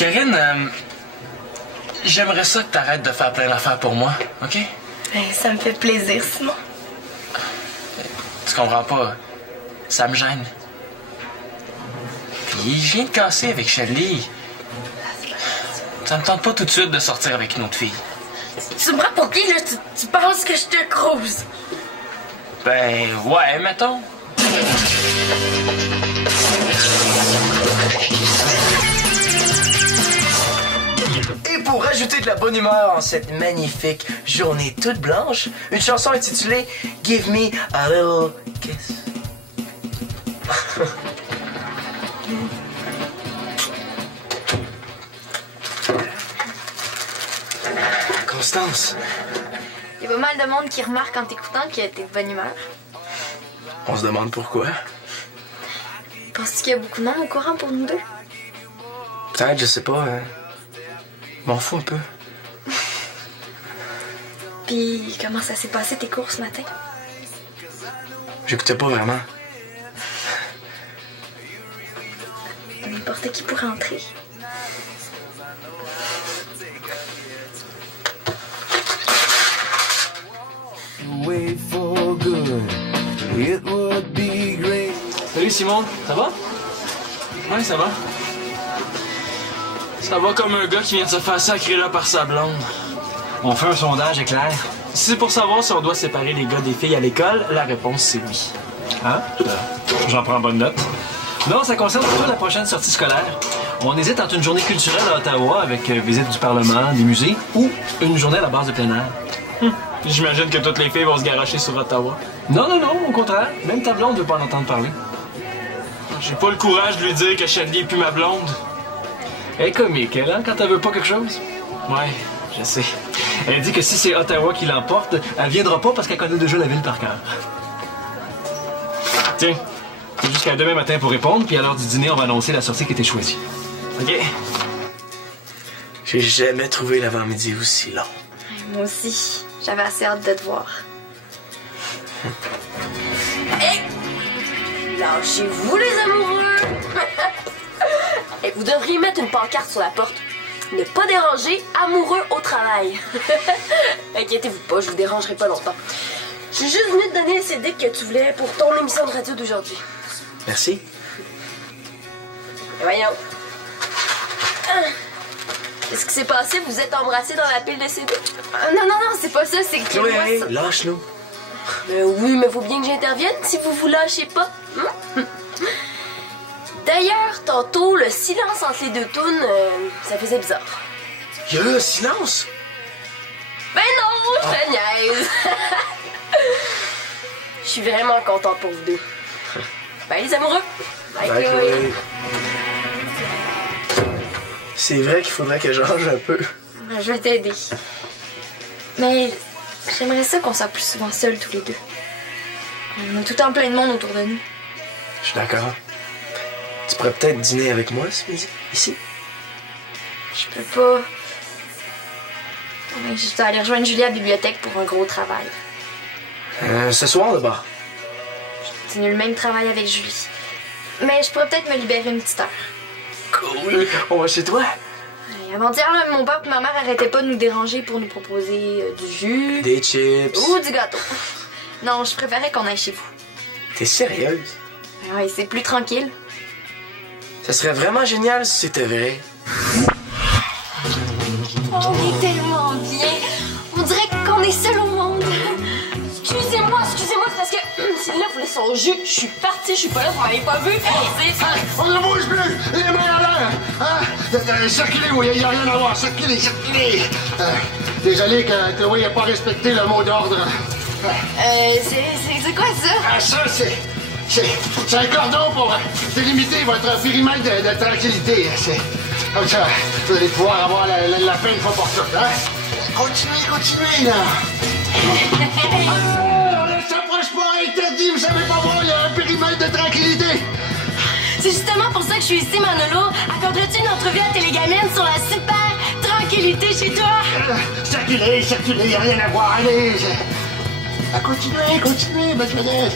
Karine, j'aimerais ça que t'arrêtes de faire plein d'affaires pour moi, OK? Ben, ça me fait plaisir, Simon. Tu comprends pas? Ça me gêne. Puis je viens de casser avec Shelly. Ça me tente pas tout de suite de sortir avec une autre fille. Tu me prends pour qui, là? Tu penses que je te crouse? Ben, ouais, mettons. Et pour rajouter de la bonne humeur en cette magnifique journée toute blanche, une chanson intitulée Give Me a Little Kiss. Constance. Il y a pas mal de monde qui remarque en t'écoutant que t'es de bonne humeur. On se demande pourquoi. Penses-tu qu'il y a beaucoup de monde au courant pour nous deux? Peut-être, je sais pas. M'en fous un peu. Puis comment ça s'est passé tes cours ce matin? J'écoutais pas vraiment. N'importe qui pourrait entrer. Salut Simon, ça va? Ouais, ça va. Ça va comme un gars qui vient de se faire sacrer là par sa blonde. On fait un sondage, Éclair. Si c'est pour savoir si on doit séparer les gars des filles à l'école, la réponse c'est oui. Hein? J'en prends bonne note. Non, ça concerne plutôt la prochaine sortie scolaire. On hésite entre une journée culturelle à Ottawa avec visite du Parlement, des musées, ou une journée à la base de plein air. J'imagine que toutes les filles vont se garocher sur Ottawa. Non, au contraire. Même ta blonde ne veut pas en entendre parler. J'ai pas le courage de lui dire que Shelly est plus ma blonde. Elle est comique, elle, hein, quand elle veut pas quelque chose. Ouais, je sais. Elle dit que si c'est Ottawa qui l'emporte, elle viendra pas parce qu'elle connaît déjà la ville par cœur. Tiens, c'est jusqu'à demain matin pour répondre, puis à l'heure du dîner, on va annoncer la sortie qui était choisie. OK? J'ai jamais trouvé l'avant-midi aussi long. Moi aussi. J'avais assez hâte de te voir. Hey! Lâchez-vous les amoureux! Et vous devriez mettre une pancarte sur la porte. Ne pas déranger, amoureux au travail. Inquiétez-vous pas, je vous dérangerai pas longtemps. J'ai juste venu te donner le CD que tu voulais pour ton émission de radio d'aujourd'hui. Merci. Et voyons. Qu'est-ce qui s'est passé? Vous êtes embrassés dans la pile de CD? Non, c'est pas ça, c'est que... Chloé, allez, lâche-nous. Oui, mais faut bien que j'intervienne si vous vous lâchez pas. D'ailleurs, tantôt, le silence entre les deux tunes, ça faisait bizarre. Il y a eu un silence? Ben non, je te niaise. Je suis vraiment contente pour vous deux. Bye les amoureux. Bye, Chloé. C'est vrai qu'il faudrait que j'ange un peu. Je vais t'aider. Mais j'aimerais ça qu'on soit plus souvent seuls tous les deux. On a tout le temps plein de monde autour de nous. Je suis d'accord. Tu pourrais peut-être dîner avec moi ce midi, ici. Je peux pas. Ouais, je dois aller rejoindre Julie à la bibliothèque pour un gros travail. Ce soir, d'abord. Je continue le même travail avec Julie. Mais je pourrais peut-être me libérer une petite heure. Cool. On va chez toi? Avant-hier, mon père et ma mère arrêtaient pas de nous déranger pour nous proposer du jus. Des chips. Ou du gâteau. Non, je préférais qu'on aille chez vous. T'es sérieuse? Oui, c'est plus tranquille. Ça serait vraiment génial si c'était vrai. On est tellement bien. On dirait qu'on est seul au monde. Excusez-moi, c'est parce que Sylvia voulait son jus. Je suis partie, je suis pas là, vous m'avez pas vu. On ne bouge plus! Les mains à l'air! Hein? Circulez, oui, il n'y a rien à voir. Circulez! Désolé que Chloé n'ait pas respecté le mot d'ordre. C'est quoi ça? Ça, c'est un cordon pour délimiter votre périmètre de tranquillité. Comme ça, vous allez pouvoir avoir la fin une fois pour toutes. Hein? Continuez, là! On ne s'approche pas, interdit! Vous savez pas voir, il y a un périmètre de tranquillité! C'est justement pour ça que je suis ici, Manolo. Accorderais-tu une entrevue à Télégamine sur la super tranquillité chez toi? Circulez, il n'y a rien à voir, allez! Continuez, mademoiselle!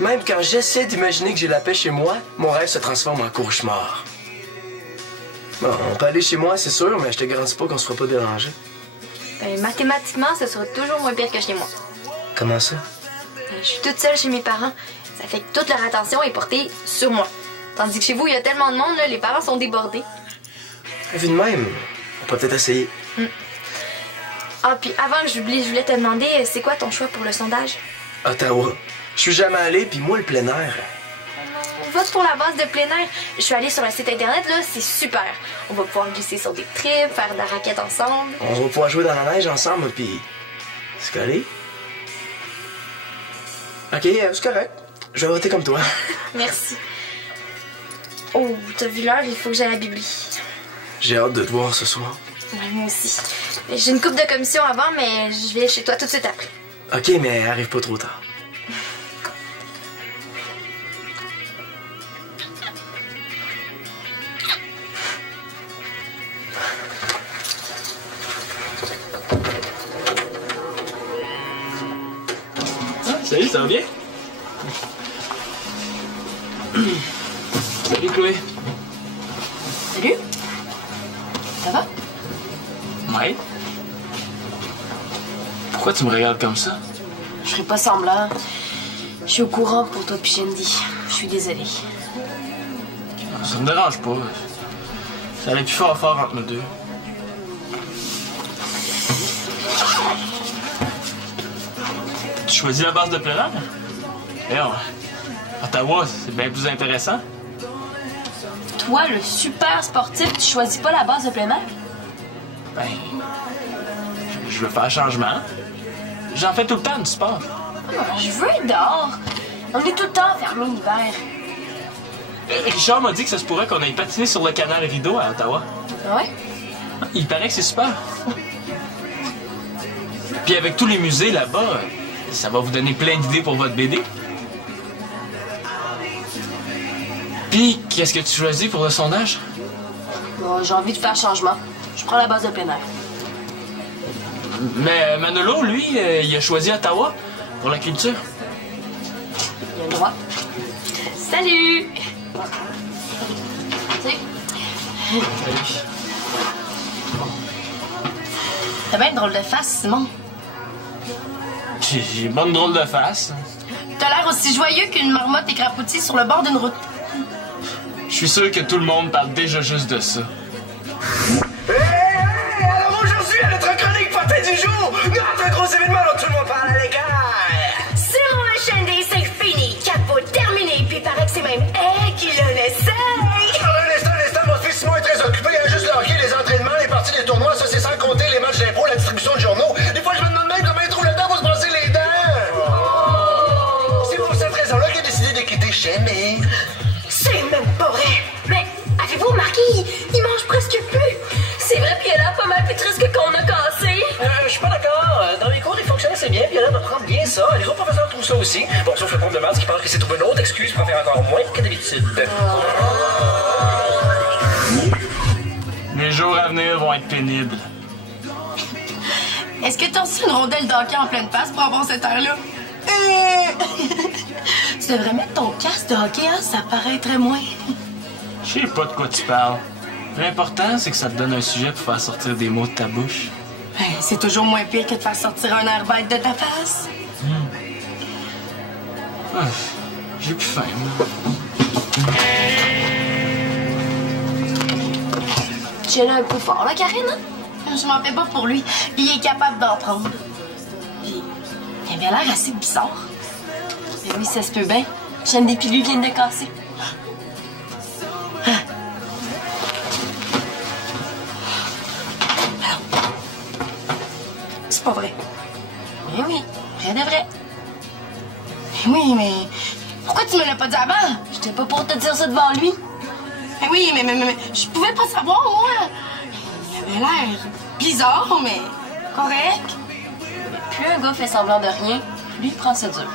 Même quand j'essaie d'imaginer que j'ai la paix chez moi, mon rêve se transforme en cauchemar. Bon, on peut aller chez moi, c'est sûr, mais je te garantis pas qu'on se fera pas déranger. Ben, mathématiquement, ce sera toujours moins pire que chez moi. Comment ça? Ben, je suis toute seule chez mes parents. Ça fait que toute leur attention est portée sur moi. Tandis que chez vous, il y a tellement de monde, là, les parents sont débordés. Vu de même, on peut peut-être essayer. Ah, puis avant que j'oublie, je voulais te demander, c'est quoi ton choix pour le sondage? Ottawa. Je suis jamais allé, puis moi, le plein air. On vote pour la base de plein air. Je suis allée sur le site internet, là, c'est super. On va pouvoir glisser sur des trips, faire de la raquette ensemble. On va pouvoir jouer dans la neige ensemble, puis se coller. Ok, c'est correct. Je vais voter comme toi. Merci. Oh, t'as vu l'heure, il faut que j'aille à la bibli. J'ai hâte de te voir ce soir. Ouais, moi aussi. J'ai une couple de commission avant, mais je vais chez toi tout de suite après. Ok, mais arrive pas trop tard. Salut, ça va bien? Salut, Chloé. Salut. Ça va? Ouais. Pourquoi tu me regardes comme ça? Je ferai pas semblant. Je suis au courant pour toi puis Shandy. Je suis désolée. Ça me dérange pas. Ça allait plus fort entre nous deux. Tu choisis la base de plein air? Voyons, Ottawa, c'est bien plus intéressant. Toi, le super sportif, tu choisis pas la base de plein air? Ben, je veux faire changement. J'en fais tout le temps du sport. Je veux être dehors. On est tout le temps fermé l'hiver. Richard m'a dit que ça se pourrait qu'on aille patiner sur le canal Rideau à Ottawa. Ouais? Il paraît que c'est super. Puis avec tous les musées là-bas, ça va vous donner plein d'idées pour votre BD. Puis, qu'est-ce que tu choisis pour le sondage? Bon, j'ai envie de faire changement. Je prends la base de plein air. Mais Manolo, lui, il a choisi Ottawa pour la culture. Il a le droit. Salut! Tu sais, Salut. t'as bien une drôle de face, Simon. J'ai une bonne drôle de face. T'as l'air aussi joyeux qu'une marmotte écrapoutie sur le bord d'une route. Je suis sûr que tout le monde parle déjà juste de ça. Hey! Alors aujourd'hui, à notre chronique portée du jour, notre gros événement dont tout le monde parle à l'écart. Sur le Shandy, c'est fini. Capot terminé. Puis il paraît que c'est même elle qui le laissait. Un instant, mon fils Simon est très occupé. Il y a juste le hockey, les entraînements, les parties, les tournois. Ça, c'est sans compter les matchs d'impro, la distribution de journaux. Des fois, je me demande même comment il trouve le temps pour se brosser les dents. C'est pour cette raison-là qu'il a décidé de quitter Shandy. C'est même pas vrai. Mais avez-vous remarqué, il mange presque plus. C'est vrai, puis elle a pas mal plus triste que qu'on a cassé. Je suis pas d'accord. Dans mes cours, il fonctionne assez bien, puis elle apprend bien ça. Les autres professeurs trouvent ça aussi. Bon, sauf le prof de maths qui pense que c'est trouvé une autre excuse pour en faire encore moins que d'habitude. Les jours à venir vont être pénibles. Est-ce que t'as reçu une rondelle d'hockey en pleine face pour avoir cette air-là? Tu devrais mettre ton casque de hockey, hein? Ça paraîtrait moins. Je sais pas de quoi tu parles. L'important, c'est que ça te donne un sujet pour faire sortir des mots de ta bouche. Ben, c'est toujours moins pire que de faire sortir un air bête de ta face. Ah, j'ai plus faim, là. Tu l'as un peu fort, là, Karine? Je m'en fais pas pour lui. Il est capable d'en prendre. Puis, il avait l'air assez bizarre. Mais oui, ça se peut bien. Shandy puis lui viennent de casser. C'est pas vrai. Mais oui, rien de vrai. Oui, mais pourquoi tu me l'as pas dit avant? J'étais pas pour te dire ça devant lui. Mais oui, mais je pouvais pas savoir, moi. Il avait l'air bizarre, mais correct. Plus un gars fait semblant de rien, plus il prend ça dur.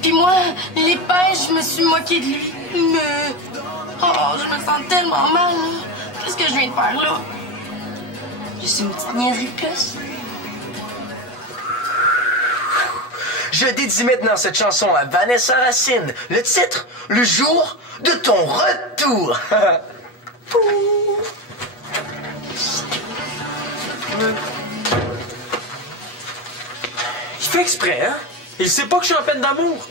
Puis moi, les pêches, je me suis moquée de lui. Mais... Oh, je me sens tellement mal. Qu'est-ce que je viens de faire, là? Juste une petite niaiserie de plus. Je dédie maintenant cette chanson à Vanessa Racine. Le titre, Le jour de ton retour. Il fait exprès, hein? Il sait pas que je suis en peine d'amour.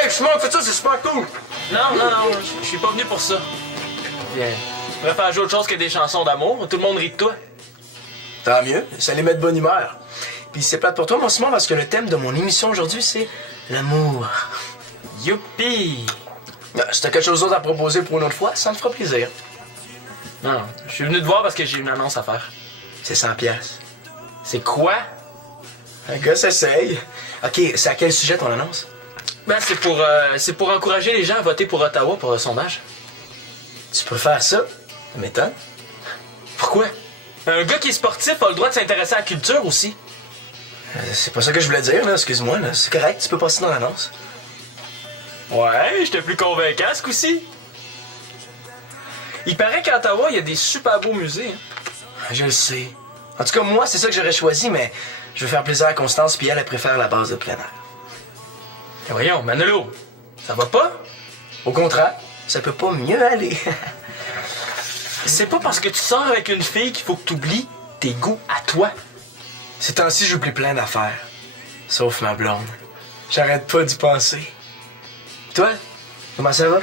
Hey, Simon, fais ça, c'est super cool. Non, je suis pas venu pour ça. Bien. Tu préfères jouer autre chose que des chansons d'amour. Tout le monde rit de toi. Tant mieux, ça les met de bonne humeur. Puis c'est plate pour toi, mon Simon, parce que le thème de mon émission aujourd'hui, c'est l'amour. Youpi! Si t'as quelque chose d'autre à proposer pour une autre fois, ça me fera plaisir. Non, je suis venu te voir parce que j'ai une annonce à faire. C'est 100 piastres. C'est quoi? Un gars s'essaye. OK, c'est à quel sujet ton annonce? Ben, c'est pour encourager les gens à voter pour Ottawa pour le sondage. Tu préfères ça? Ça m'étonne. Pourquoi? Un gars qui est sportif a le droit de s'intéresser à la culture aussi. C'est pas ça que je voulais dire, là. Excuse-moi, là. C'est correct, tu peux passer dans l'annonce. Ouais, j'étais plus convaincant ce coup-ci. Il paraît qu'à Ottawa, il y a des super beaux musées. Hein. Je le sais. En tout cas, moi, c'est ça que j'aurais choisi, mais je veux faire plaisir à Constance, puis elle préfère la base de plein air. Et voyons, Manolo, ça va pas? Au contraire, ça peut pas mieux aller. C'est pas parce que tu sors avec une fille qu'il faut que tu oublies tes goûts à toi. Ces temps-ci, j'oublie plein d'affaires. Sauf ma blonde. J'arrête pas d'y penser. Toi, comment ça va?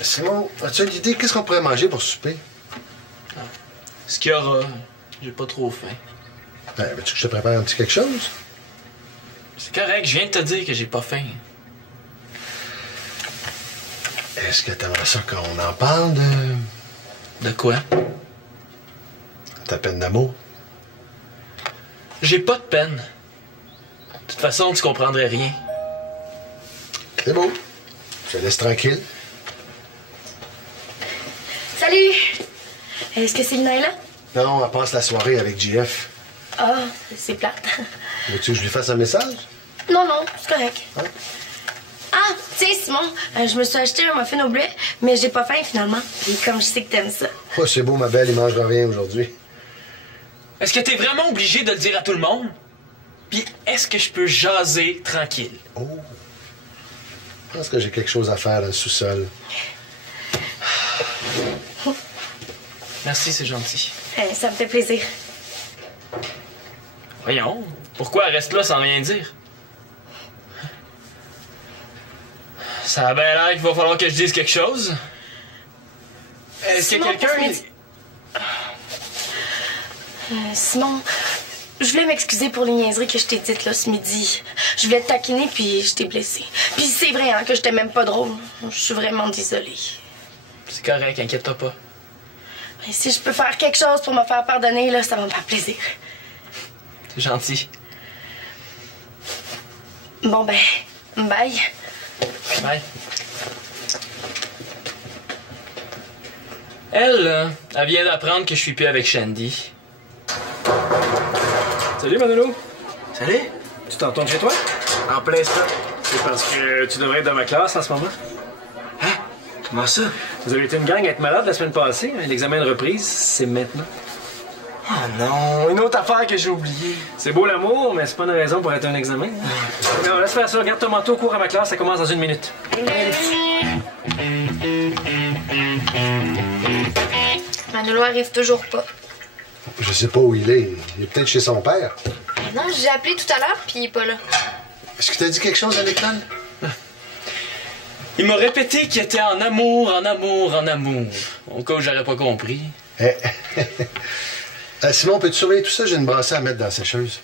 Simon, as-tu une idée? Qu'est-ce qu'on pourrait manger pour souper? Ce qu'il y aura, j'ai pas trop faim. Ben, veux-tu que je te prépare un petit quelque chose? C'est correct, je viens de te dire que j'ai pas faim. Est-ce que t'aimerais ça qu'on en parle de De quoi? ta peine d'amour? J'ai pas de peine. De toute façon, tu comprendrais rien. C'est beau. Je te laisse tranquille. Salut! Est-ce que c'est Lina est là? Non, elle passe la soirée avec JF. Ah, c'est plate. Veux-tu que je lui fasse un message? Non, c'est correct. Hein? Ah, tiens, Simon, je me suis acheté un muffin au bleuet, mais j'ai pas faim finalement. Puis comme je sais que t'aimes ça. Oh, c'est beau, ma belle, il mangera rien aujourd'hui. Est-ce que t'es vraiment obligé de le dire à tout le monde? Puis est-ce que je peux jaser tranquille? Oh. Je pense que j'ai quelque chose à faire dans le sous-sol. Merci, c'est gentil. Ça me fait plaisir. Voyons, pourquoi elle reste là sans rien dire? Ça a bien l'air qu'il va falloir que je dise quelque chose. Est-ce que Simon, quelqu'un... Simon, je voulais m'excuser pour les niaiseries que je t'ai dites là ce midi. Je voulais te taquiner puis je t'ai blessé. Puis c'est vrai hein, que j'étais même pas drôle. Je suis vraiment désolée. C'est correct, inquiète-toi pas. Et si je peux faire quelque chose pour me faire pardonner, là, ça va me faire plaisir. C'est gentil. Bon ben, bye. Bye. Elle vient d'apprendre que je suis plus avec Shandy. Salut, Manolo. Salut. Tu t'en retournes chez toi? En plein ça. C'est parce que tu devrais être dans ma classe en ce moment. Hein? Comment ça? Vous avez été une gang à être malade la semaine passée. L'examen de reprise, c'est maintenant. Oh non, une autre affaire que j'ai oubliée. C'est beau l'amour, mais c'est pas une raison pour être un examen. Non, laisse faire ça. Garde ton manteau, cours à ma classe, ça commence dans 1 minute. Manolo arrive toujours pas. Je sais pas où il est. Il est peut-être chez son père. Non, j'ai appelé tout à l'heure puis il est pas là. Est-ce que t'as dit quelque chose à l'école? Il m'a répété qu'il était en amour. Au cas où j'aurais pas compris. Simon, peux-tu surveiller tout ça? J'ai une brassée à mettre dans la sécheuse.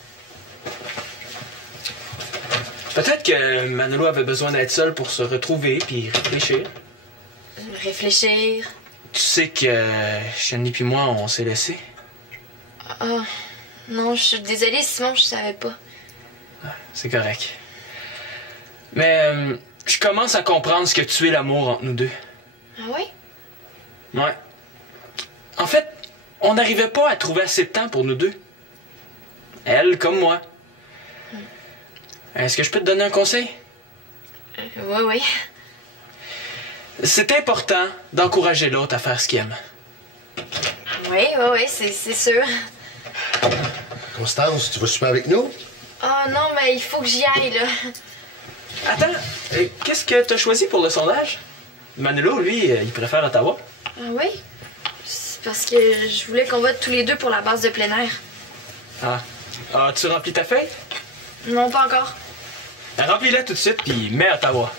Peut-être que Manolo avait besoin d'être seul pour se retrouver puis réfléchir. Réfléchir. Tu sais que Shandy puis moi, on s'est laissés. Ah, non, je suis désolée, Simon, je savais pas. C'est correct. Mais je commence à comprendre ce que tuait l'amour entre nous deux. Ah oui? Ouais. En fait, on n'arrivait pas à trouver assez de temps pour nous deux. Elle comme moi. Est-ce que je peux te donner un conseil? Oui. C'est important d'encourager l'autre à faire ce qu'il aime. Oui, c'est sûr. Constance, tu vas souper avec nous? Oh non, mais il faut que j'y aille, là. Attends, qu'est-ce que t'as choisi pour le sondage? Manolo, lui, il préfère Ottawa. Ah oui? C'est parce que je voulais qu'on vote tous les deux pour la base de plein air. Ah. As-tu rempli ta feuille? Non, pas encore. Remplis-la tout de suite, puis mets Ottawa.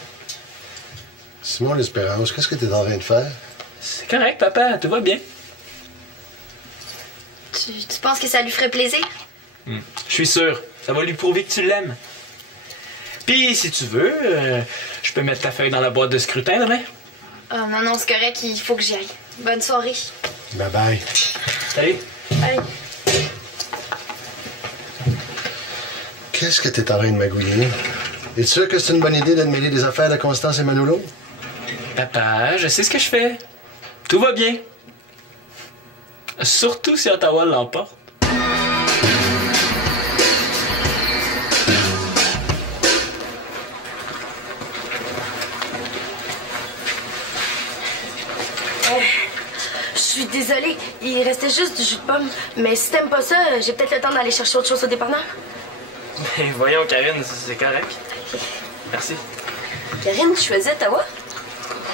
Simon L'Espérance, qu'est-ce que tu es en train de faire? C'est correct, papa, tout va bien. Tu penses que ça lui ferait plaisir? Je suis sûr. Ça va lui prouver que tu l'aimes. Puis, si tu veux, je peux mettre ta feuille dans la boîte de scrutin demain. Oh non, c'est correct, il faut que j'y aille. Bonne soirée. Bye bye. Salut. Bye. Qu'est-ce que tu es en train de magouiller? Es-tu sûr que c'est une bonne idée de te mêler des affaires de Constance et Manolo? Papa, je sais ce que je fais. Tout va bien. Surtout si Ottawa l'emporte. Je suis désolée, il restait juste du jus de pomme. Mais si t'aimes pas ça, j'ai peut-être le temps d'aller chercher autre chose au dépanneur. Mais voyons, Karine, c'est correct. Merci. Karine, tu choisis Ottawa?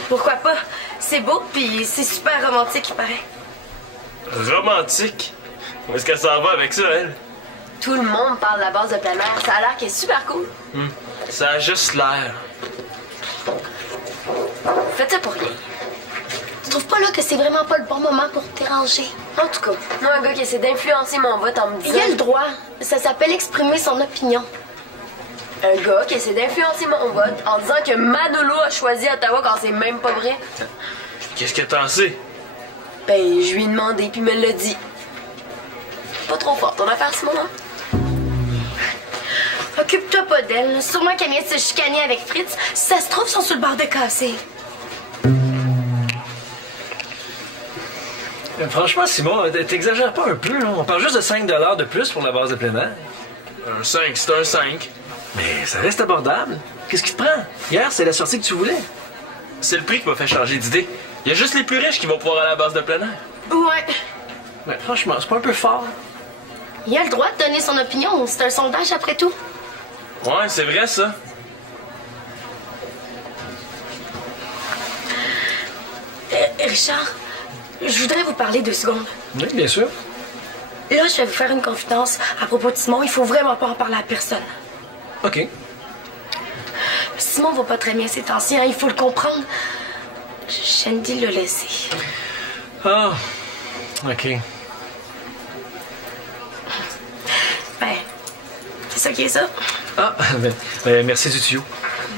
Pourquoi pas? C'est beau, puis c'est super romantique, il paraît. Romantique? Où est-ce qu'elle s'en va avec ça, elle? Tout le monde parle de la base de plein air. Ça a l'air qu'elle est super cool. Ça a juste l'air. Faites ça pour rien. Tu trouves pas là que c'est vraiment pas le bon moment pour te déranger? En tout cas, moi, un gars qui essaie d'influencer mon vote en me disant... Il a le droit. Ça s'appelle exprimer son opinion. Un gars qui essaie d'influencer mon vote en disant que Manolo a choisi Ottawa quand c'est même pas vrai. Qu'est-ce que t'en sais? Ben, je lui ai demandé, puis il me l'a dit. Pas trop fort ton affaire, Simon, hein? Occupe-toi pas d'elle. Sûrement qu'elle vient de se chicaner avec Fritz. Si ça se trouve, ils sont sur le bord de casser. Franchement, Simon, t'exagères pas un peu, là. On parle juste de 5 $ de plus pour la base de plein air. Un 5, c'est un 5. Mais ça reste abordable. Qu'est-ce qui te prend? Hier, c'est la sortie que tu voulais. C'est le prix qui m'a fait changer d'idée. Il y a juste les plus riches qui vont pouvoir aller à la base de plein air. Ouais. Mais franchement, c'est pas un peu fort? Il a le droit de donner son opinion. C'est un sondage après tout. Ouais, c'est vrai, ça. Richard, je voudrais vous parler 2 secondes. Oui, bien sûr. Là, je vais vous faire une confidence à propos de Simon. Il faut vraiment pas en parler à personne. OK. Simon va pas très bien ces temps-ci, hein, il faut le comprendre. Shandy l'a laissé. Ah, OK. Ben, c'est ça qui est ça. Ah, ben, merci du tuyau.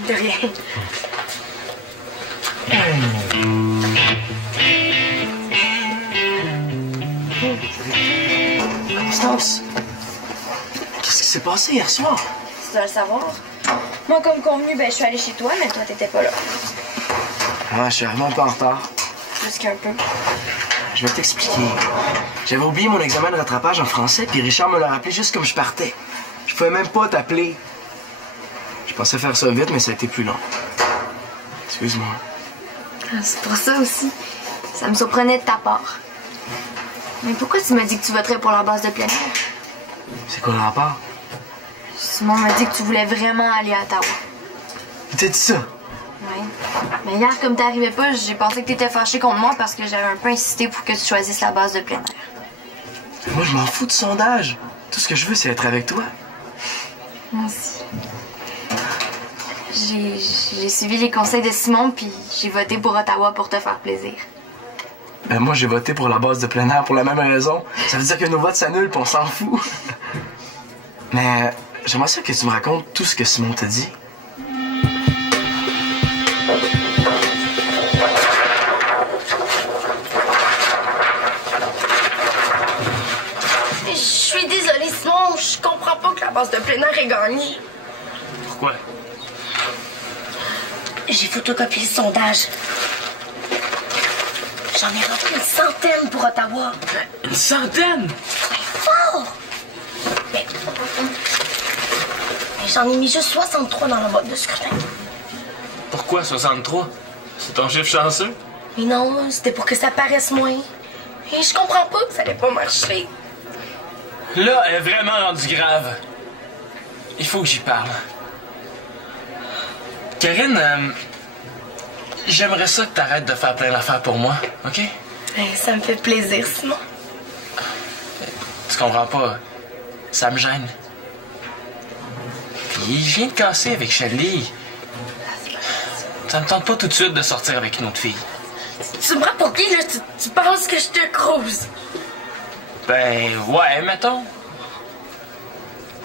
De rien. Constance, qu'est-ce qui s'est passé hier soir? Tu dois le savoir. Moi, comme convenu, ben, je suis allée chez toi, mais toi, t'étais pas là. Ah, je suis vraiment pas en retard. Plus qu'un peu. Je vais t'expliquer. J'avais oublié mon examen de rattrapage en français, puis Richard me l'a rappelé juste comme je partais. Je pouvais même pas t'appeler. Je pensais faire ça vite, mais ça a été plus long. Excuse-moi. C'est pour ça aussi. Ça me surprenait de ta part. Mais pourquoi tu m'as dit que tu voterais pour la base de plein air? C'est quoi le rapport? Simon m'a dit que tu voulais vraiment aller à Ottawa. Il t'a dit ça? Oui. Mais hier, comme t'arrivais pas, j'ai pensé que t'étais fâché contre moi parce que j'avais un peu insisté pour que tu choisisses la base de plein air. Moi, je m'en fous du sondage. Tout ce que je veux, c'est être avec toi. Moi aussi. J'ai suivi les conseils de Simon, puis j'ai voté pour Ottawa pour te faire plaisir. Ben moi, j'ai voté pour la base de plein air pour la même raison. Ça veut dire que nos votes s'annulent, puis on s'en fout. Mais j'aimerais ça que tu me racontes tout ce que Simon t'a dit. Je suis désolée, Simon. Je comprends pas que la base de plein air ait gagné. Pourquoi? J'ai photocopié le sondage. J'en ai rempli 100 pour Ottawa. 100? Fort! Mais j'en ai mis juste 63 dans la boîte de scrutin. Pourquoi 63? C'est ton chiffre chanceux? Mais non, c'était pour que ça paraisse moins. Et je comprends pas que ça allait pas marcher. Là, elle est vraiment rendue grave. Il faut que j'y parle. Karine, j'aimerais ça que t'arrêtes de faire plein d'affaires pour moi, OK? Ça me fait plaisir, Simon. Tu comprends pas? Ça me gêne. Puis je viens de casser avec Shelly. Ça me tente pas tout de suite de sortir avec une autre fille. Tu me prends pour qui, là? Tu penses que je te crouse? Ben, ouais, mettons.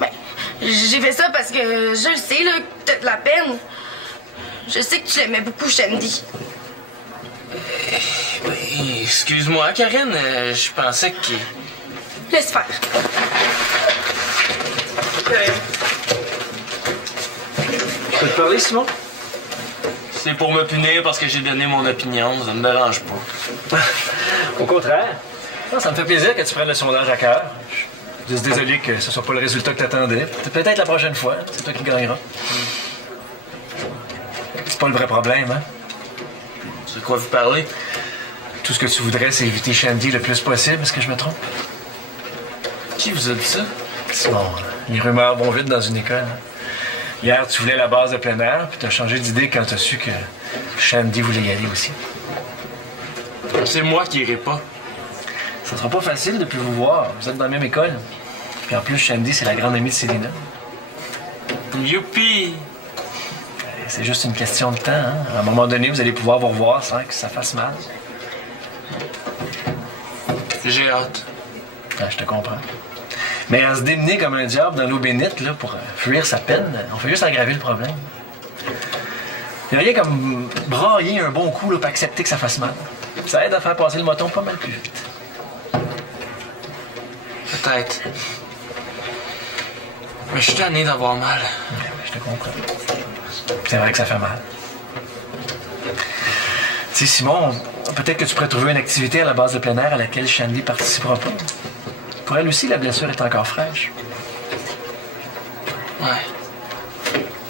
Ben, j'ai fait ça parce que je le sais, là, que t'as de la peine. Je sais que tu l'aimais beaucoup, Shandy. Ben, excuse-moi, Karine, je pensais que... Laisse faire. Je peux te parler, Simon? C'est pour me punir parce que j'ai donné mon opinion, ça me dérange pas. Au contraire. Non, ça me fait plaisir que tu prennes le sondage à cœur. Je suis juste désolé que ce soit pas le résultat que t'attendais. Peut-être la prochaine fois, c'est toi qui gagneras. C'est pas le vrai problème, hein? C'est quoi vous parlez? Tout ce que tu voudrais, c'est éviter Shandy le plus possible. Est-ce que je me trompe? Qui vous a dit ça? Simon, les rumeurs vont vite dans une école. Hier, tu voulais la base de plein air, puis t'as changé d'idée quand t'as su que Shandy voulait y aller aussi. C'est moi qui irai pas. Ça sera pas facile de plus vous voir. Vous êtes dans la même école. Puis en plus, Shandy, c'est la grande amie de Célina. Youpi! C'est juste une question de temps, hein? À un moment donné, vous allez pouvoir vous revoir sans que ça fasse mal. J'ai hâte. Ah, je te comprends. Mais à se démener comme un diable dans l'eau bénite, là, pour fuir sa peine, on fait juste aggraver le problème. Il n'y a rien comme brailler un bon coup, là, pour accepter que ça fasse mal. Ça aide à faire passer le moton pas mal plus vite. Peut-être. Mais je suis tanné d'avoir mal. Je te comprends. C'est vrai que ça fait mal. Tu sais, Simon, peut-être que tu pourrais trouver une activité à la base de plein air à laquelle Shandy participera pas. Pour elle aussi, la blessure est encore fraîche. Ouais.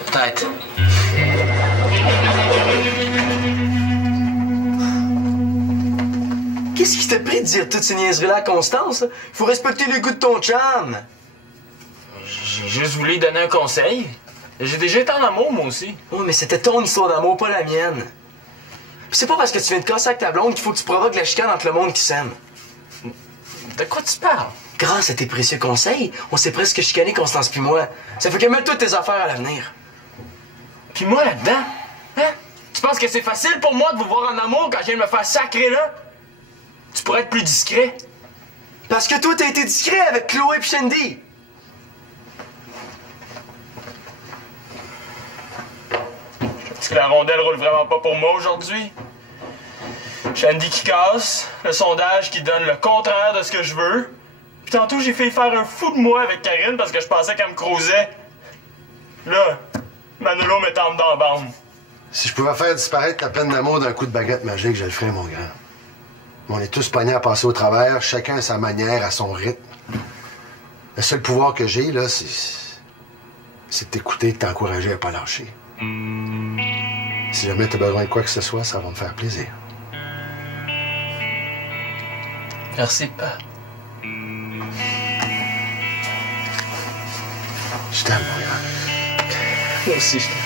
Peut-être. Qu'est-ce qui t'a pris de dire toutes ces niaiseries-là à Constance? Il faut respecter les goûts de ton chum. J'ai juste voulu lui donner un conseil. J'ai déjà été en amour, moi aussi. Oui, mais c'était ton histoire d'amour, pas la mienne. Puis c'est pas parce que tu viens de casser avec ta blonde qu'il faut que tu provoques la chicane entre le monde qui s'aime. De quoi tu parles? Grâce à tes précieux conseils, on s'est presque chicané, Constance puis moi. Ça fait que mêle toutes tes affaires à l'avenir. Puis moi, là-dedans? Hein? Tu penses que c'est facile pour moi de vous voir en amour quand je viens de me faire sacrer là? Tu pourrais être plus discret. Parce que toi, t'as été discret avec Chloé et Shandy. Est-ce que la rondelle roule vraiment pas pour moi aujourd'hui? Shandy qui casse, le sondage qui donne le contraire de ce que je veux. Puis tantôt, j'ai fait faire un fou de moi avec Karine parce que je pensais qu'elle me crousait. Là, Manolo me tombe dans la bande. Si je pouvais faire disparaître la peine d'amour d'un coup de baguette magique, je le ferais, mon grand. On est tous pognés à passer au travers, chacun à sa manière, à son rythme. Le seul pouvoir que j'ai, là, c'est de t'écouter et de t'encourager à pas lâcher. Si jamais t'as besoin de quoi que ce soit, ça va me faire plaisir. Merci, Pa. Je t'aime, mon grand. Moi aussi, je t'aime.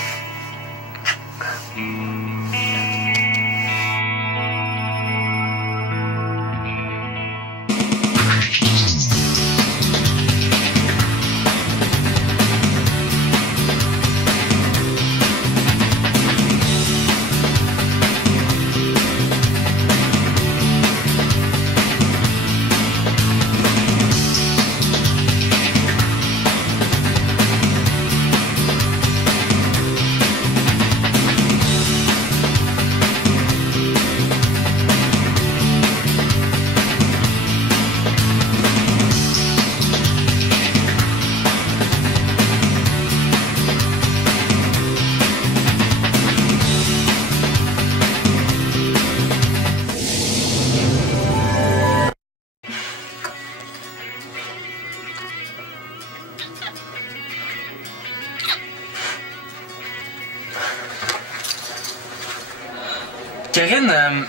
Karine,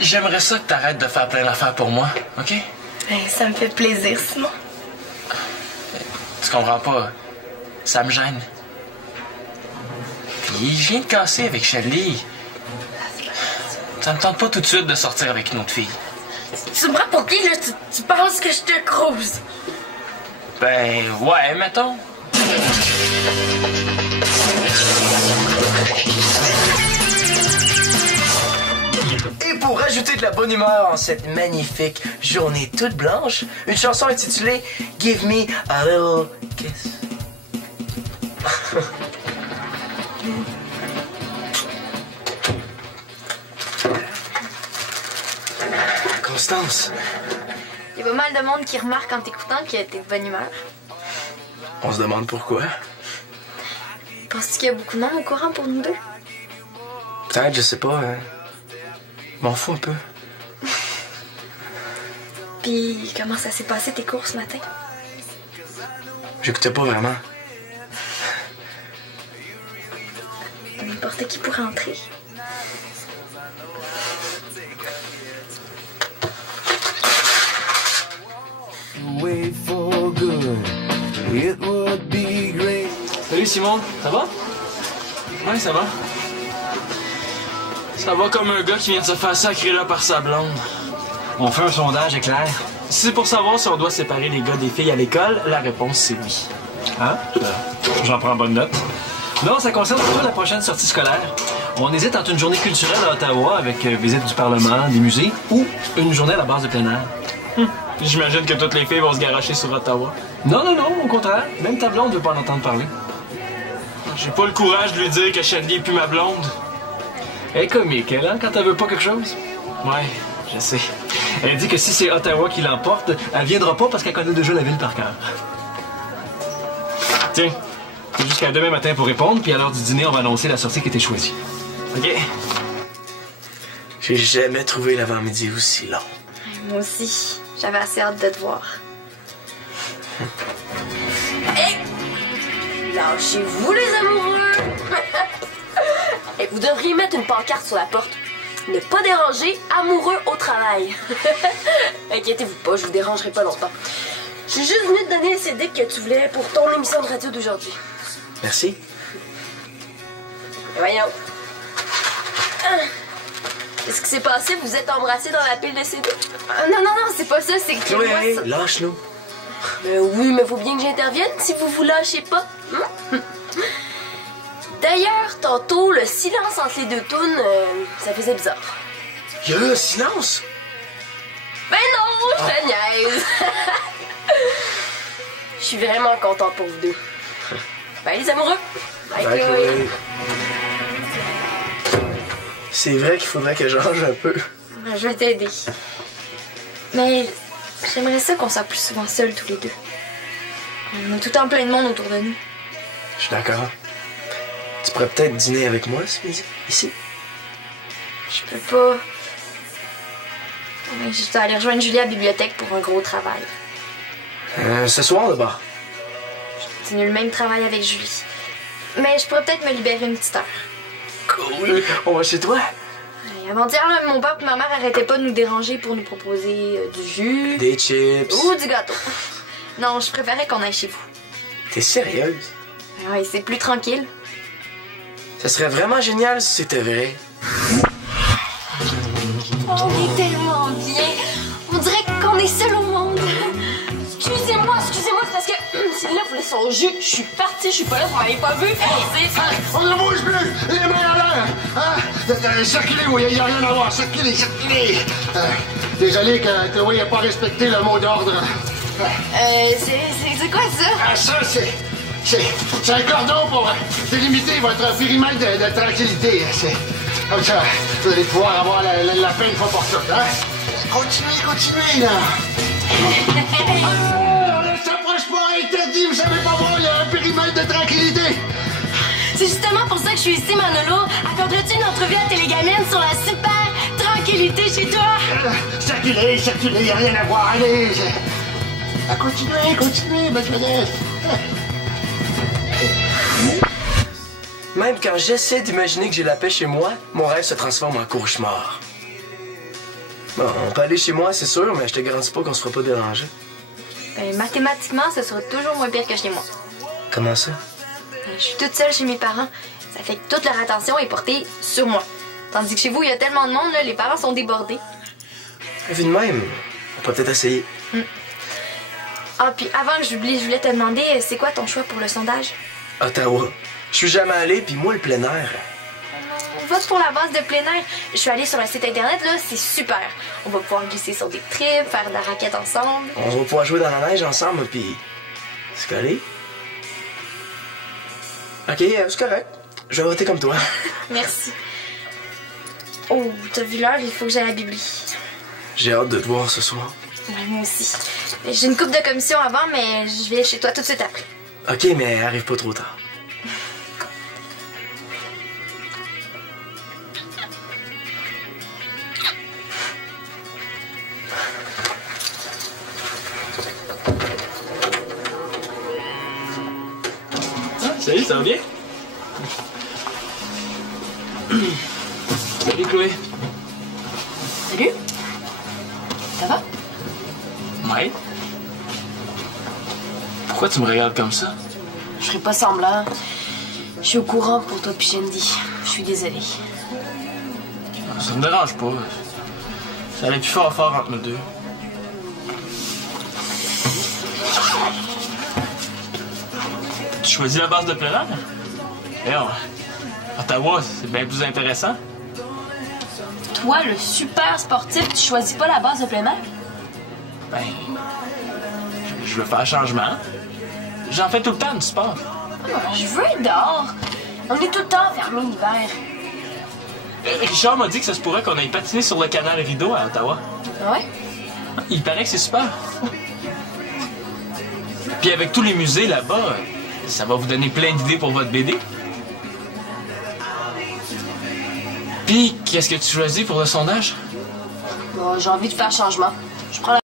j'aimerais ça que t'arrêtes de faire plein d'affaires pour moi, OK? Ben, ça me fait plaisir, Simon. Tu comprends pas? Ça me gêne. Puis je viens de casser avec Shelly. Ça me tente pas tout de suite de sortir avec une autre fille. Tu me prends pour qui, là? Tu penses que je te crouse? Ben, ouais, mettons. Et pour rajouter de la bonne humeur en cette magnifique journée toute blanche, une chanson intitulée Give Me a Little Kiss. Constance. Il y a pas mal de monde qui remarque en t'écoutant que t'es de bonne humeur. On se demande pourquoi. Penses-tu qu'il y a beaucoup de monde au courant pour nous deux? Peut-être, je sais pas. Hein. M'en fous un peu. Puis comment ça s'est passé tes cours ce matin? J'écoutais pas vraiment. N'importe qui pourrait entrer. Salut Simon, ça va? Ouais, ça va. Ça va comme un gars qui vient de se faire sacrer là par sa blonde. On fait un sondage éclair. Si c'est pour savoir si on doit séparer les gars des filles à l'école, la réponse c'est oui. Hein? J'en prends bonne note. Non, ça concerne plutôt la prochaine sortie scolaire. On hésite entre une journée culturelle à Ottawa avec visite du Parlement, des musées, ou une journée à la base de plein air. J'imagine que toutes les filles vont se garocher sur Ottawa. Non, au contraire. Même ta blonde ne veut pas en entendre parler. J'ai pas le courage de lui dire que Shelly est plus ma blonde. Elle est comique, elle, hein, quand elle veut pas quelque chose. Ouais, je sais. Elle dit que si c'est Ottawa qui l'emporte, elle viendra pas parce qu'elle connaît déjà la ville par cœur. Tiens, c'est jusqu'à demain matin pour répondre, puis à l'heure du dîner, on va annoncer la sortie qui était choisie. OK. J'ai jamais trouvé l'avant-midi aussi long. Moi aussi. J'avais assez hâte de te voir. Hey! Lâchez-vous les amoureux! Et vous devriez mettre une pancarte sur la porte. Ne pas déranger, amoureux au travail. Inquiétez-vous pas, je vous dérangerai pas longtemps. Je suis juste venue te donner le CD que tu voulais pour ton émission de radio d'aujourd'hui. Merci. Et voyons. Qu'est-ce qui s'est passé? Vous êtes embrassés dans la pile de CD? Non, c'est pas ça, c'est que... Chloé, lâche-nous. Oui, mais faut bien que j'intervienne si vous lâchez pas. D'ailleurs, tantôt, le silence entre les deux tunes, ça faisait bizarre. Il y a eu un silence? Ben non, je te niaise. Je suis vraiment contente pour vous deux. Bye les amoureux. Bye, Chloé. C'est vrai qu'il faudrait que je range un peu. Je vais t'aider. Mais j'aimerais ça qu'on soit plus souvent seuls tous les deux. On a tout le temps plein de monde autour de nous. Je suis d'accord. Tu pourrais peut-être dîner avec moi ce midi, ici? Je peux pas. Je dois aller rejoindre Julie à la bibliothèque pour un gros travail. Ce soir, d'abord. J'ai tenu le même travail avec Julie. Mais je pourrais peut-être me libérer une petite heure. Cool. On va chez toi? Avant-hier, mon père et ma mère arrêtaient pas de nous déranger pour nous proposer du jus. Des chips. Ou du gâteau. Non, je préférais qu'on aille chez vous. T'es sérieuse? Ouais, c'est plus tranquille. Ça serait vraiment génial si c'était vrai. On est tellement bien. On dirait qu'on est seul au monde. Excusez-moi, c'est parce que Sylvia voulait son jus. Je suis partie, je suis pas là, vous m'avez pas vu. On ne bouge plus! Les mains en l'air! Hein? Circulez, oui, il n'y a rien à voir. Circulez! Désolé que Chloé n'ait pas respecté le mot d'ordre. C'est quoi ça? Ça, c'est un cordon pour délimiter votre périmètre de tranquillité. Comme ça, vous allez pouvoir avoir la paix une fois pour toutes, hein? Continuez, là! On ne s'approche pas, interdit! Vous savez pas voir, il y a un périmètre de tranquillité! C'est justement pour ça que je suis ici, Manolo. Accorderais-tu une entrevue à Télégamine sur la super tranquillité chez toi? Circulez, il n'y a rien à voir, allez! Continuez, mademoiselle! Même quand j'essaie d'imaginer que j'ai la paix chez moi, mon rêve se transforme en cauchemar. Bon, on peut aller chez moi, c'est sûr, mais je te garantis pas qu'on se fera pas déranger. Ben, mathématiquement, ce sera toujours moins pire que chez moi. Comment ça? Je suis toute seule chez mes parents. Ça fait que toute leur attention est portée sur moi. Tandis que chez vous, il y a tellement de monde, là, les parents sont débordés. Vu de même, on peut peut-être essayer. Ah, puis avant que j'oublie, je voulais te demander, c'est quoi ton choix pour le sondage? Ottawa. Je suis jamais allé, puis moi, le plein air. On vote pour la base de plein air. Je suis allée sur le site internet, là, c'est super. On va pouvoir glisser sur des trips, faire de la raquette ensemble. On va pouvoir jouer dans la neige ensemble, puis se coller. OK, c'est correct. Je vais voter comme toi. Merci. Oh, t'as vu l'heure, il faut que j'aille à la bibli. J'ai hâte de te voir ce soir. Ouais, moi aussi. J'ai une coupe de commission avant, mais je vais chez toi tout de suite après. OK, mais arrive pas trop tard. Salut, ça va bien? Salut, Chloé. Salut. Ça va? Ouais. Pourquoi tu me regardes comme ça? Je ferai pas semblant. Je suis au courant pour toi puis Shandy. Je suis désolée. Ça me dérange pas. Ça allait plus fort entre nous deux. Tu choisis la base de plein air? D'ailleurs, Ottawa, c'est bien plus intéressant. Toi, le super sportif, tu choisis pas la base de plein air? Ben, je veux faire changement. J'en fais tout le temps du sport. Ah, je veux être dehors. On est tout le temps fermé l'hiver. Richard m'a dit que ça se pourrait qu'on aille patiner sur le canal Rideau à Ottawa. Ouais? Il paraît que c'est super. Puis avec tous les musées là-bas, ça va vous donner plein d'idées pour votre BD. Puis, qu'est-ce que tu choisis pour le sondage? Bon, j'ai envie de faire changement. Je prends la